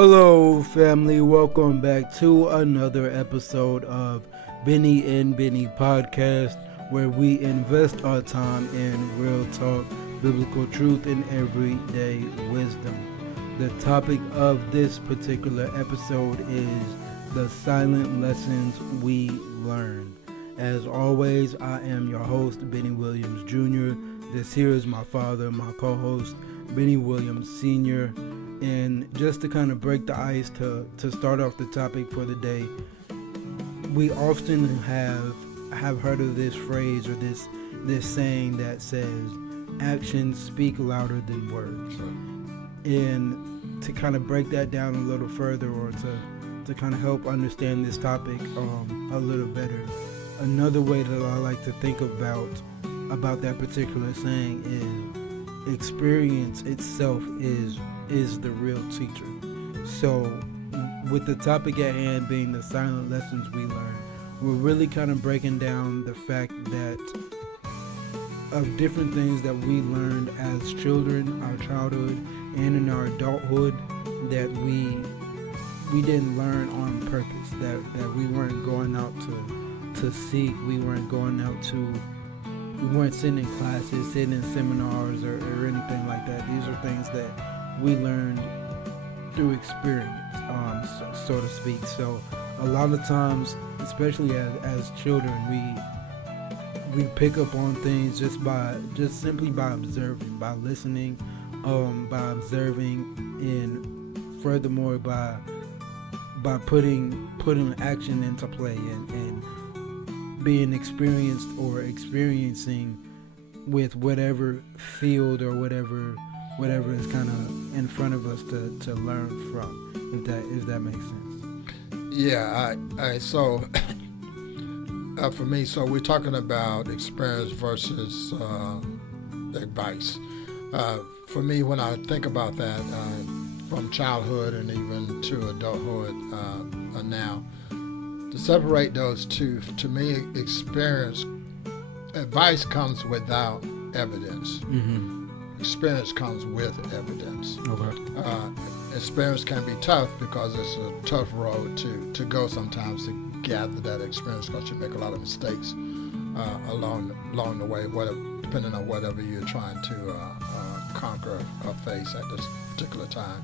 Hello, family. Welcome back to another episode of Bennie Bennie Podcast, where we invest our time in real talk, biblical truth, and everyday wisdom. The topic of this particular episode is the silent lessons we learn. As always, I am your host, Bennie Williams Jr. This here is my father, my co-host, Bennie Williams Sr. And just to kind of break the ice to start off the topic for the day, we often have heard of this phrase or this saying that says, actions speak louder than words. And to kind of break that down a little further, or to kind of help understand this topic a little better, another way that I like to think about that particular saying is experience itself is the real teacher. So with the topic at hand being the silent lessons we learn, we're really kind of breaking down the fact that of different things that we learned as children, our childhood, and in our adulthood that we didn't learn on purpose, that we weren't going out to seek, we weren't sitting in classes, sitting in seminars or anything like that. These are things that we learned through experience, so to speak. So a lot of times, especially as children, we pick up on things just simply by observing, by listening, by observing, and furthermore by putting action into play and being experienced or experiencing with whatever field or whatever is kind of in front of us to learn from, if that makes sense. Yeah, so for me, so we're talking about experience versus advice. For me, when I think about that, from childhood and even to adulthood now, to separate those two, to me, advice comes without evidence. Mm-hmm. Experience comes with evidence. Okay. Experience can be tough because it's a tough road to go sometimes to gather that experience, because you make a lot of mistakes along the way, depending on whatever you're trying to conquer or face at this particular time.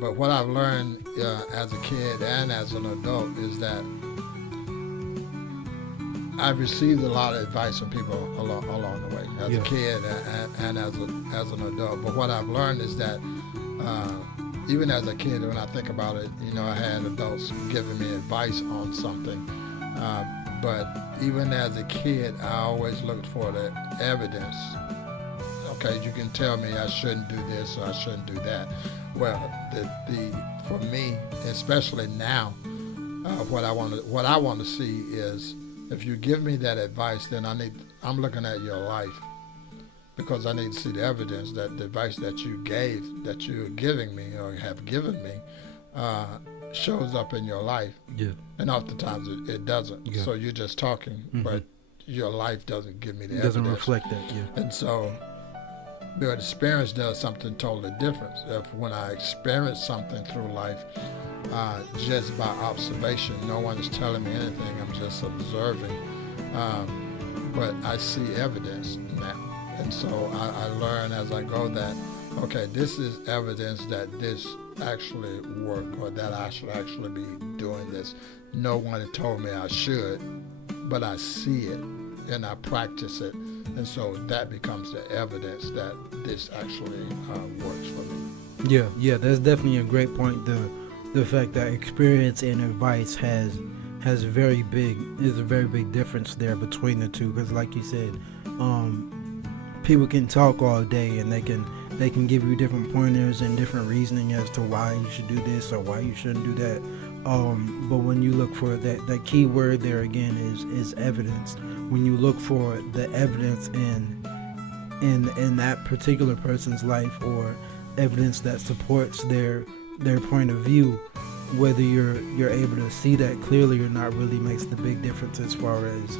But what I've learned as a kid and as an adult is that I've received a lot of advice from people along the way, as a kid and as an adult. But what I've learned is that even as a kid, when I think about it, I had adults giving me advice on something. But even as a kid, I always looked for the evidence. Okay, you can tell me I shouldn't do this or I shouldn't do that. Well, for me, especially now, what I want to see is, if you give me that advice, then I'm looking at your life, because I need to see the evidence that the advice that you're giving me or have given me shows up in your life. Yeah. And oftentimes it doesn't. Yeah. So you're just talking, mm-hmm. but your life doesn't give me the evidence. It doesn't reflect that, yeah. And so the experience does something totally different. When I experience something through life, just by observation, no one is telling me anything, I'm just observing, but I see evidence now. And so I learn as I go that, okay, this is evidence that this actually worked, or that I should actually be doing this. No one had told me I should, but I see it and I practice it. And so that becomes the evidence that this actually works for me. Yeah, that's definitely a great point. The fact that experience and advice is a very big difference there between the two, because like you said, people can talk all day and they can give you different pointers and different reasoning as to why you should do this or why you shouldn't do that. But when you look for that key word there again is evidence. When you look for the evidence in that particular person's life, or evidence that supports their point of view, whether you're able to see that clearly or not really makes the big difference as far as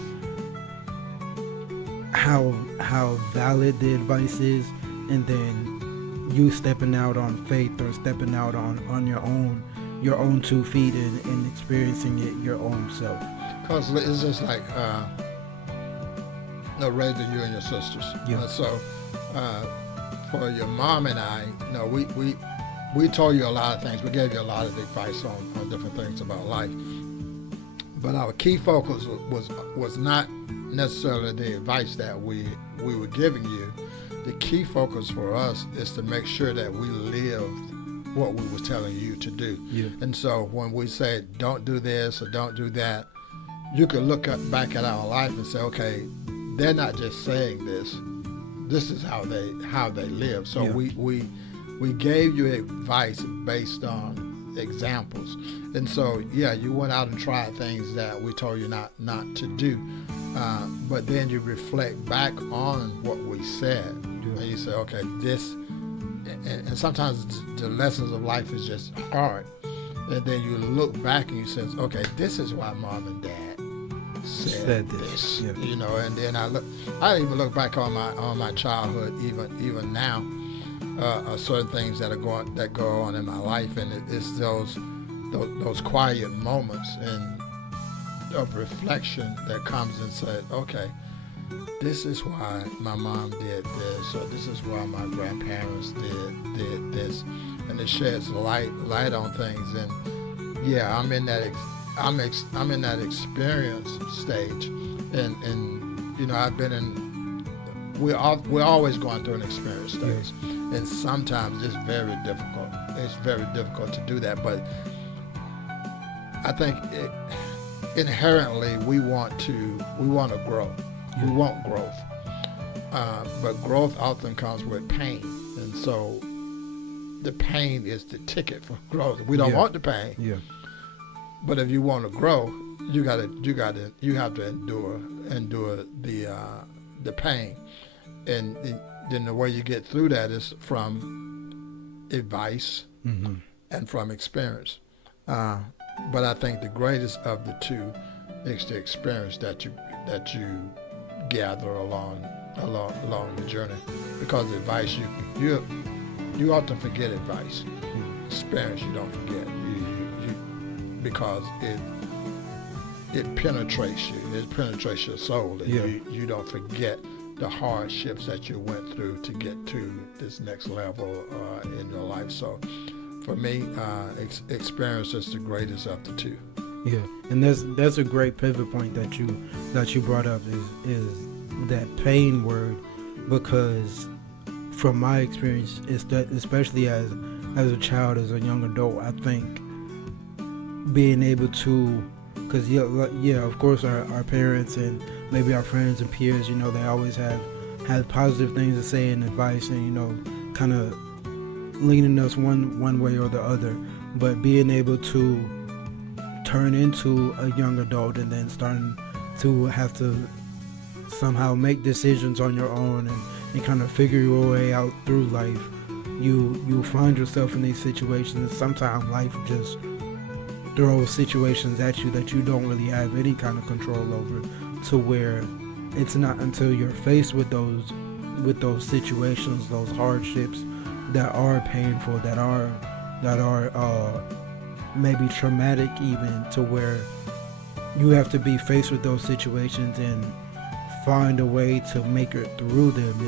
how valid the advice is, and then you stepping out on faith or stepping out on your own 2 feet and experiencing it your own self. Because it's just like raising you and your sisters. Yeah. So for your mom and I, we told you a lot of things. We gave you a lot of advice on different things about life. But our key focus was not necessarily the advice that we were giving you. The key focus for us is to make sure that we lived what we were telling you to do. Yeah. And so when we said don't do this or don't do that, you could look back at our life and say, okay, they're not just saying this. This is how they live. So we gave you advice based on examples. And so, you went out and tried things that we told you not to do. But then you reflect back on what we said. And you say, okay, this, and sometimes the lessons of life is just hard. And then you look back and you say, okay, this is why mom and dad said this. Yeah. And then I even look back on my childhood, even now, certain things that go on in my life, and it's those quiet moments and of reflection that comes and said, okay, this is why my mom did this, or this is why my grandparents did this, and it sheds light on things. And I'm in that experience stage, and I've been in. We're always going through an experience stage, and sometimes it's very difficult. It's very difficult to do that, but I think inherently we want to grow. We want growth, but growth often comes with pain, and so the pain is the ticket for growth. We don't want the pain. Yeah. But if you want to grow, you have to endure the pain, and then the way you get through that is from advice and from experience. But I think the greatest of the two is the experience that you gather along the journey, because advice you often forget advice. Experience you don't forget, because it penetrates you. It penetrates your soul, and you don't forget the hardships that you went through to get to this next level in your life. So for me, experience is the greatest of the two. Yeah, and that's a great pivot point that you brought up is that pain word, because from my experience, it's that, especially as a child, as a young adult, I think being able to, because of course our parents and maybe our friends and peers, they always have positive things to say and advice, and kind of leaning us one way or the other, but being able to turn into a young adult and then starting to have to somehow make decisions on your own and kind of figure your way out through life, you find yourself in these situations, and sometimes life just throws situations at you that you don't really have any kind of control over, to where it's not until you're faced with those situations, those hardships that are painful, that are maybe traumatic, even, to where you have to be faced with those situations and find a way to make it through them.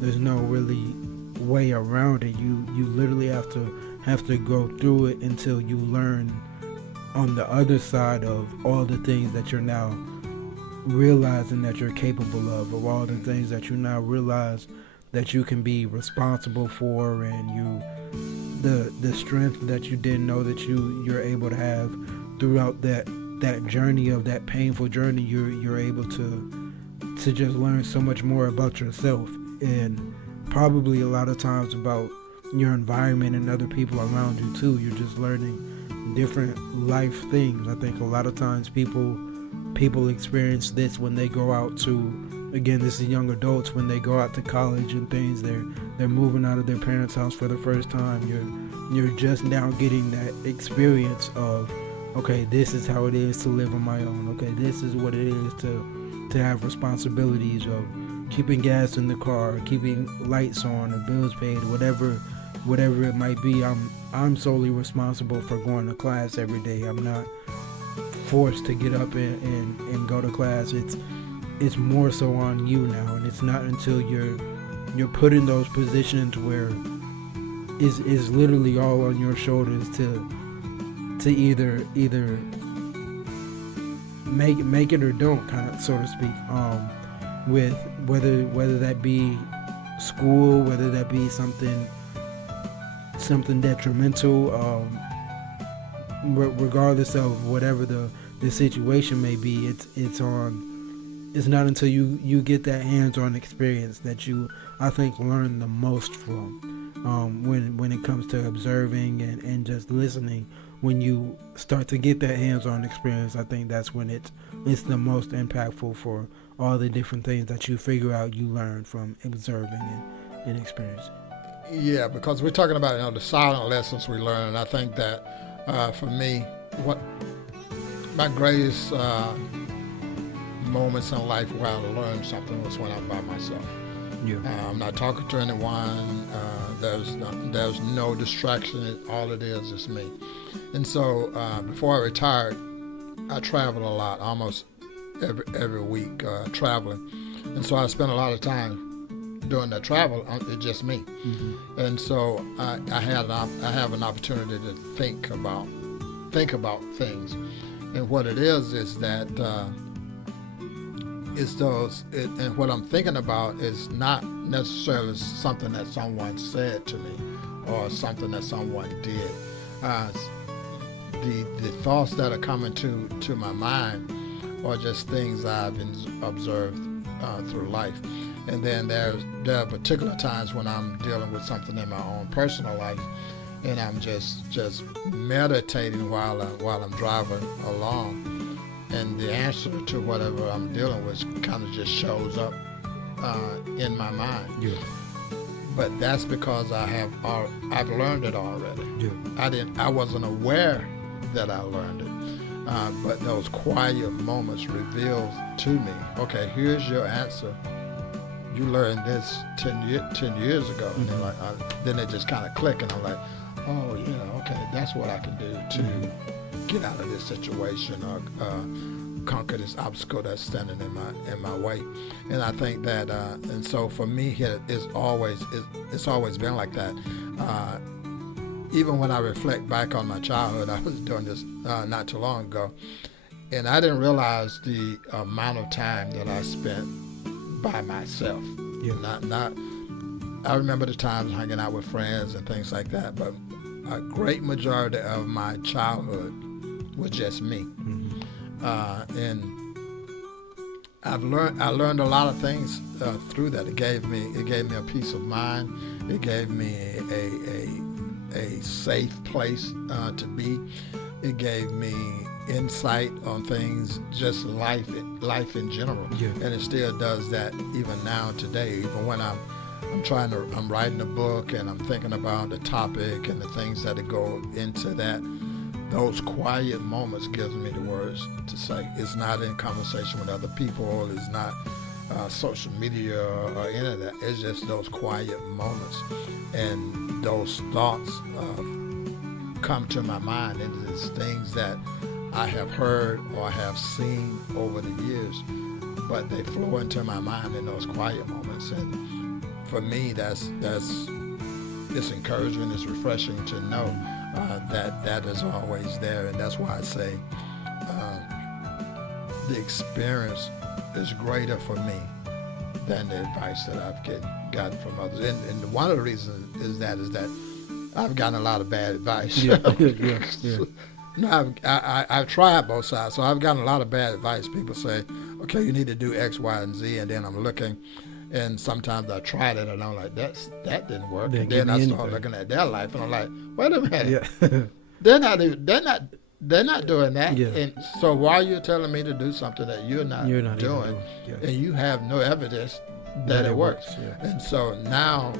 There's no really way around it. You literally have to go through it until you learn on the other side of all the things that you're now realizing that you're capable of all the things that you now realize that you can be responsible for, and the strength that you didn't know that you're able to have throughout that journey, of that painful journey. You're able to just learn so much more about yourself, and probably a lot of times about your environment and other people around you too. You're just learning different life things. I think a lot of times people experience this when they go out to, again, this is young adults, when they go out to college and things. They're moving out of their parents' house for the first time. You're just now getting that experience of, okay, this is how it is to live on my own. Okay, this is what it is to have responsibilities, of keeping gas in the car, keeping lights on, or bills paid, whatever it might be. I'm solely responsible for going to class every day. I'm not forced to get up and go to class. It's more so on you now, and it's not until you're put in those positions where it's literally all on your shoulders to either make it or don't, kind of, so to speak, with whether that be school, whether that be something detrimental, regardless of whatever the situation may be. It's not until you get that hands-on experience that you, I think, learn the most from, when it comes to observing and just listening. When you start to get that hands-on experience, I think that's when it's the most impactful for all the different things that you figure out, you learn from observing and experiencing. Yeah, because we're talking about the silent lessons we learn, and I think that for me, what my greatest moments in life where I learned something was when I'm by myself. Yeah. I'm not talking to anyone. There's no distraction. All it is me. And so before I retired, I traveled a lot, almost every week traveling. And so I spent a lot of time doing that travel. It's just me. Mm-hmm. And so I have an opportunity to think about things. And what it is that and what I'm thinking about is not necessarily something that someone said to me or something that someone did. The thoughts that are coming to my mind are just things I've observed through life. And then there are particular times when I'm dealing with something in my own personal life, and I'm just meditating while I'm driving along. And the answer to whatever I'm dealing with kind of just shows up in my mind. Yeah. But that's because I've learned it already. Yeah. I wasn't aware that I learned it. But those quiet moments revealed to me, okay, here's your answer. You learned this 10 years ago. Mm-hmm. And then it just kind of clicked, and I'm like, oh yeah, okay, that's what I can do to get out of this situation or conquer this obstacle that's standing in my way. And I think that and so for me, it's always been like that. Even when I reflect back on my childhood, I was doing this not too long ago, and I didn't realize the amount of time that I spent by myself. Yeah. I remember the times hanging out with friends and things like that, but a great majority of my childhood was just me. Mm-hmm. And I learned a lot of things through that. It gave me a peace of mind. It gave me a safe place to be. It gave me insight on things, just life in general. Yeah. And it still does that even now today. Even when I'm writing a book and I'm thinking about the topic and the things that go into that, those quiet moments gives me the words to say. It's not in conversation with other people. It's not social media or any of that. It's just those quiet moments, and those thoughts come to my mind, and it's things that I have heard or have seen over the years, but they flow into my mind in those quiet moments. And for me, it's encouraging, it's refreshing to know that is always there. And that's why I say the experience is greater for me than the advice that I've gotten from others. And one of the reasons is that I've gotten a lot of bad advice. Yeah. No, I've tried both sides, so I've gotten a lot of bad advice. People say, okay, you need to do X, Y, and Z, and then I'm looking, and sometimes I tried it, and I'm like, that didn't work. And then I start looking at their life, and I'm like, wait a minute, they're not doing that. Yeah. And so why are you telling me to do something that you're not doing, and you have no evidence that it works? Yeah. And so now,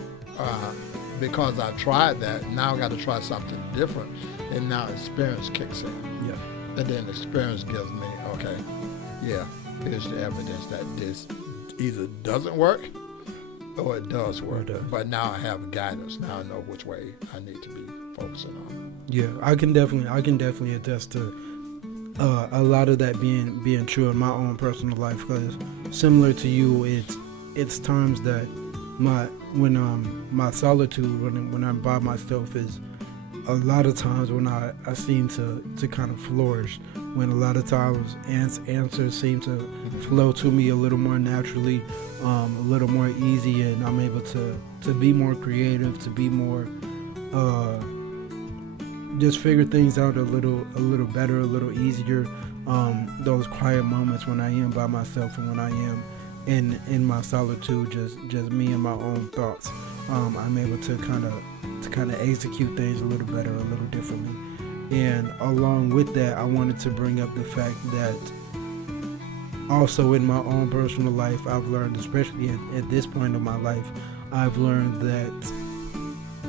because I've tried that, now I got to try something different. And now experience kicks in. Yeah. And then experience gives me, okay, yeah, here's the evidence that this either doesn't work or it does work. But now I have guidance. Now I know which way I need to be focusing on. Yeah, I can definitely attest to a lot of that being true in my own personal life, because similar to you, it's times that my solitude when I'm by myself is a lot of times when I seem to kind of flourish, when a lot of times answers seem to flow to me a little more naturally, a little more easy, and I'm able to be more creative, to be more just figure things out a little better, a little easier. Those quiet moments when I am by myself and when I am in my solitude, just me and my own thoughts, I'm able to kind of execute things a little better, a little differently. And along with that, I wanted to bring up the fact that also in my own personal life, I've learned, especially at this point of my life, I've learned that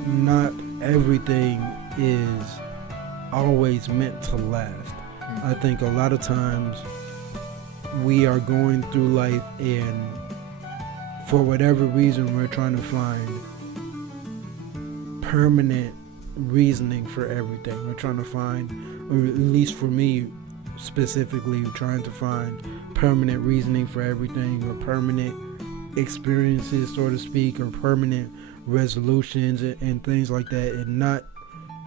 not everything is always meant to last. I think a lot of times we are going through life, and for whatever reason we're trying to find permanent reasoning for everything. We're trying to find, or at least for me specifically, trying to find permanent reasoning for everything, or permanent experiences, so to speak, or permanent resolutions and things like that, and not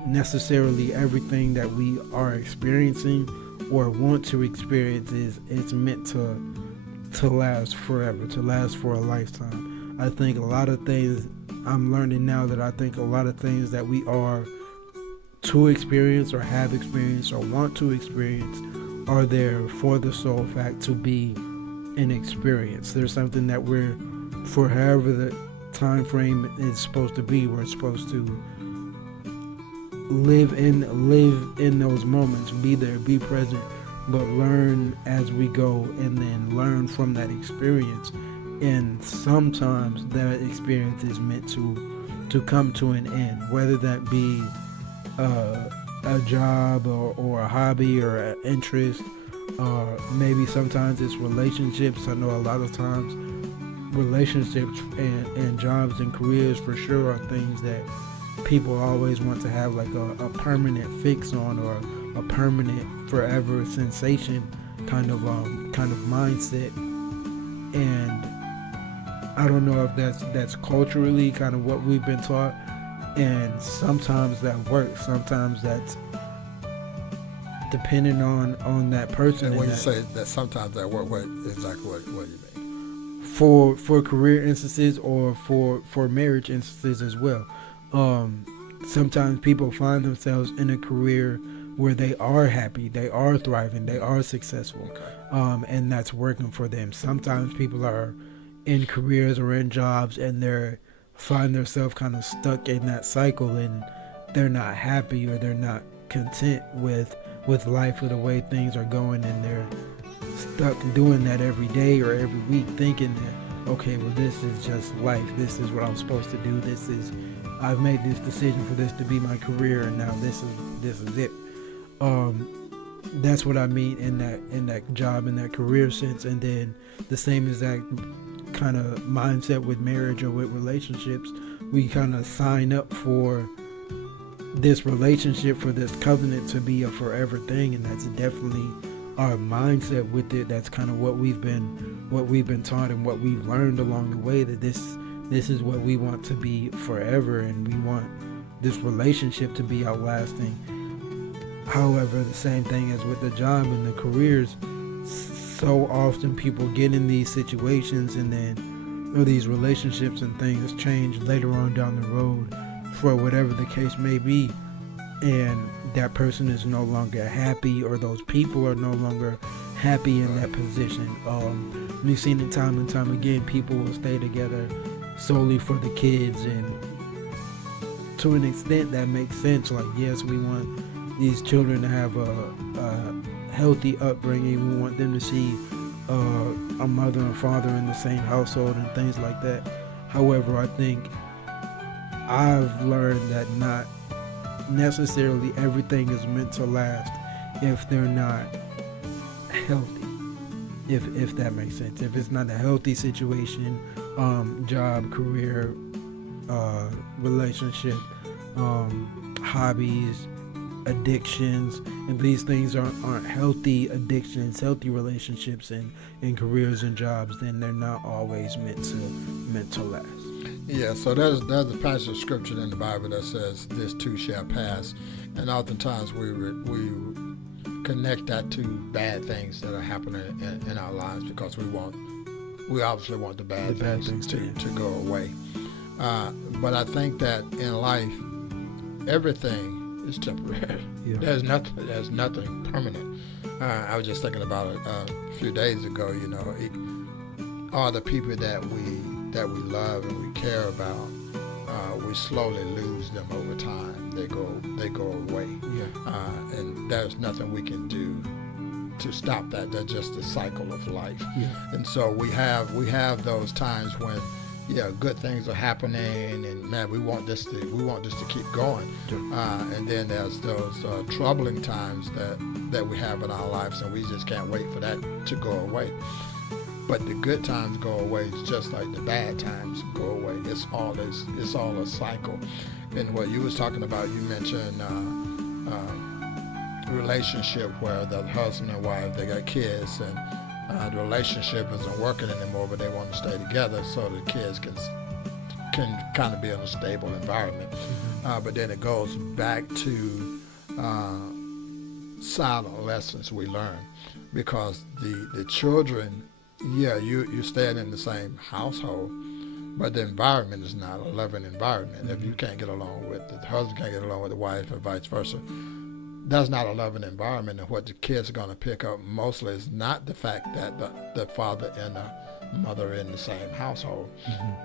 necessarily everything that we are experiencing or want to experience is meant to last forever, to last for a lifetime. I think a lot of things I'm learning now, that I think a lot of things that we are to experience or have experienced or want to experience are there for the sole fact to be an experience. There's something that we're, for however the time frame is supposed to be, we're supposed to live in those moments, be there, be present, but learn as we go, and then learn from that experience. And sometimes that experience is meant to come to an end, whether that be a job or a hobby or an interest, or maybe sometimes it's relationships. I know a lot of times relationships and jobs and careers for sure are things that people always want to have like a permanent fix on, or a permanent forever sensation kind of mindset. And I don't know if that's culturally kind of what we've been taught, and sometimes that works, sometimes that's depending on that person. And when you say that sometimes that works, what do you mean? For career instances, or for marriage instances as well. Sometimes people find themselves in a career where they are happy, they are thriving, they are successful, and that's working for them. Sometimes people are in careers or in jobs, and they find themselves kind of stuck in that cycle, and they're not happy, or they're not content with life or the way things are going, and they're stuck doing that every day or every week, thinking that, okay, well, this is just life, this is what I'm supposed to do, I've made this decision for this to be my career, and now this is it. That's what I mean in that job, in that career sense. And then the same as that kind of mindset with marriage or with relationships. We kind of sign up for this relationship, for this covenant to be a forever thing, and that's definitely our mindset with it. That's kind of what we've been taught and what we've learned along the way, that this is what we want to be forever, and we want this relationship to be outlasting. However, the same thing as with the job and the careers, so often people get in these situations, and then these relationships and things change later on down the road for whatever the case may be, and that person is no longer happy, or those people are no longer happy in that position. We've seen it time and time again. People will stay together solely for the kids, and to an extent that makes sense. Like, yes, we want these children to have a healthy upbringing. We want them to see a mother and father in the same household and things like that. However, I think I've learned that not necessarily everything is meant to last if they're not healthy. if that makes sense. If it's not a healthy situation, job, career, relationship, hobbies, addictions, and these things aren't healthy addictions, healthy relationships, and careers and jobs, then they're not always meant to last. Yeah, so there's a passage of scripture in the Bible that says this too shall pass, and oftentimes we connect that to bad things that are happening in our lives because we obviously want the bad things to go away. But I think that in life, everything is temporary. Yeah. There's nothing permanent. I was just thinking about it a few days ago. All the people that we love and we care about, we slowly lose them over time. They go away. Yeah. And there's nothing we can do to stop that. That's just the cycle of life. Yeah. And so we have those times when good things are happening, and man, we want this to keep going. And then there's those troubling times that we have in our lives, and we just can't wait for that to go away. But the good times go away just like the bad times go away. It's all a cycle. And what you was talking about, you mentioned relationship where the husband and wife, they got kids, and the relationship isn't working anymore, but they want to stay together so the kids can kind of be in a stable environment. But then it goes back to silent lessons we learn, because the children, you staying in the same household, but the environment is not a loving environment. If you can't get along with the husband, can't get along with the wife, and vice versa, that's not a loving environment. And what the kids are going to pick up mostly is not the fact that the father and the mother are in the same household.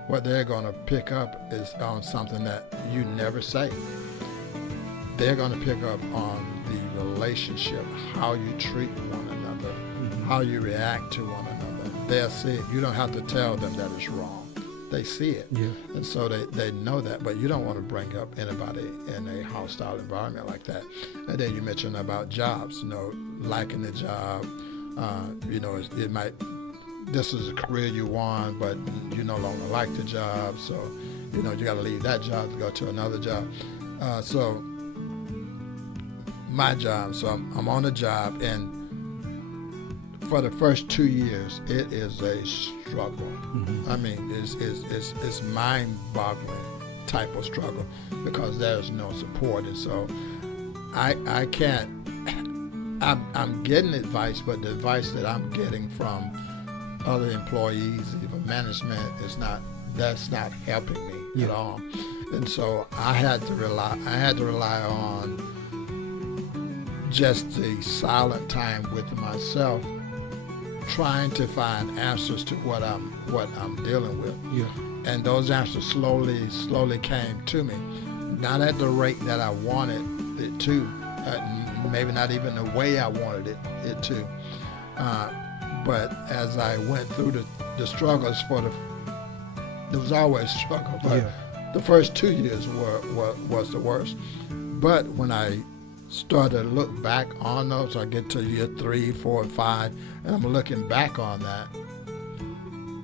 What they're going to pick up is on something that you never say. They're going to pick up on the relationship, how you treat one another, how you react to one another. They'll see it. You don't have to tell them that it's wrong. They see it. Yeah. And so they know that, but you don't want to bring up anybody in a hostile environment like that. And then you mentioned about jobs, liking the job. It might, this is a career you want, but you no longer like the job. So, you got to leave that job to go to another job. So my job, so I'm on a job, and for the first 2 years, it is a struggle. I mean, it's mind-boggling type of struggle because there's no support, and so I can't. I'm getting advice, but the advice that I'm getting from other employees, even management, that's not helping me at all. And so I had to rely on just the silent time with myself, trying to find answers to what I'm dealing with. Yeah. And those answers slowly came to me, not at the rate that I wanted it to, maybe not even the way I wanted it to. But as I went through the struggles there was always struggle, but the first 2 years was the worst. But when I started to look back on those, I get to year 3, 4, and 5, and I'm looking back on that.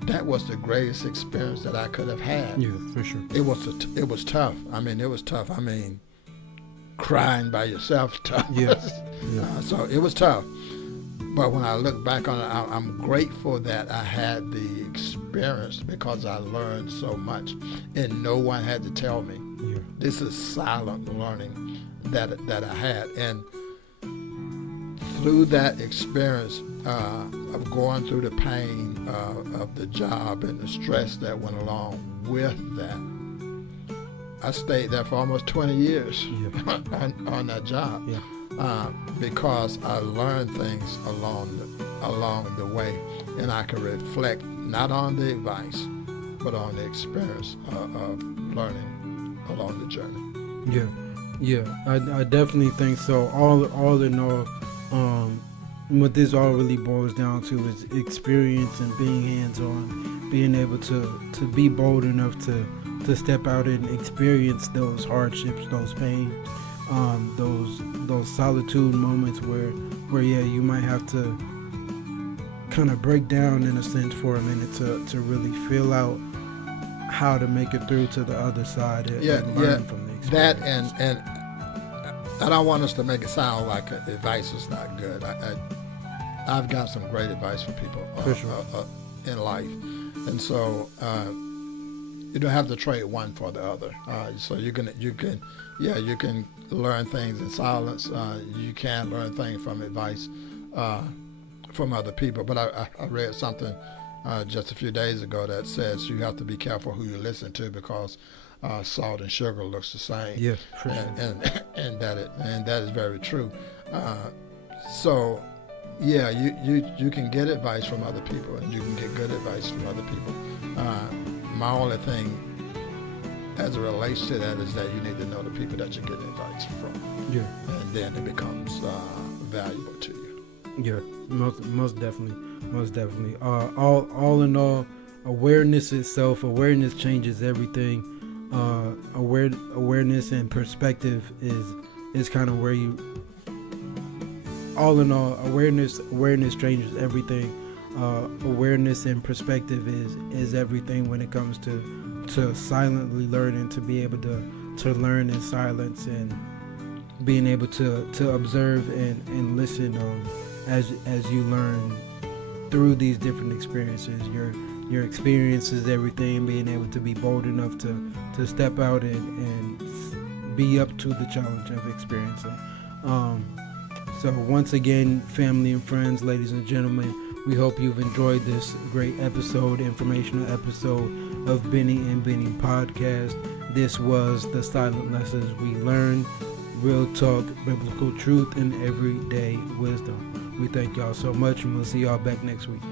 That was the greatest experience that I could have had. Yeah, for sure. It was tough. I mean, it was tough. I mean, crying by yourself tough. Yeah. So it was tough. But when I look back on it, I'm grateful that I had the experience because I learned so much, and no one had to tell me. Yeah. This is silent learning that I had, and through that experience of going through the pain of the job and the stress that went along with that, I stayed there for almost 20 years on that job. Yeah. Because I learned things along the way, and I can reflect not on the advice, but on the experience of learning along the journey. Yeah, I definitely think so. All in all, what this all really boils down to is experience and being hands-on, being able to be bold enough to step out and experience those hardships, those pains, those solitude moments where you might have to kind of break down in a sense for a minute to really feel out how to make it through to the other side and learn from the experience. That and I don't want us to make it sound like advice is not good. I've got some great advice for people in life, and so you don't have to trade one for the other. So you can learn things in silence. You can learn things from advice from other people. But I read something just a few days ago that says you have to be careful who you listen to because salt and sugar looks the same. Yes, for sure. And that is very true. So yeah, you can get advice from other people, and you can get good advice from other people. My only thing as it relates to that is that you need to know the people that you're getting advice from. Yeah. And then it becomes valuable to you. Yeah, most definitely. All in all, awareness itself, changes everything. Awareness and perspective is kind of where you. All in all, awareness changes everything. Awareness and perspective is everything when it comes to silently learning, to be able to learn in silence and being able to observe and listen as you learn through these different experiences. Your experience is everything. Being able to be bold enough to step out and be up to the challenge of experiencing. So once again, family and friends, ladies and gentlemen, we hope you've enjoyed this great informational episode of Bennie and Bennie Podcast. This was the silent lessons we learn, real talk, biblical truth, and everyday wisdom. We thank y'all so much, and we'll see y'all back next week.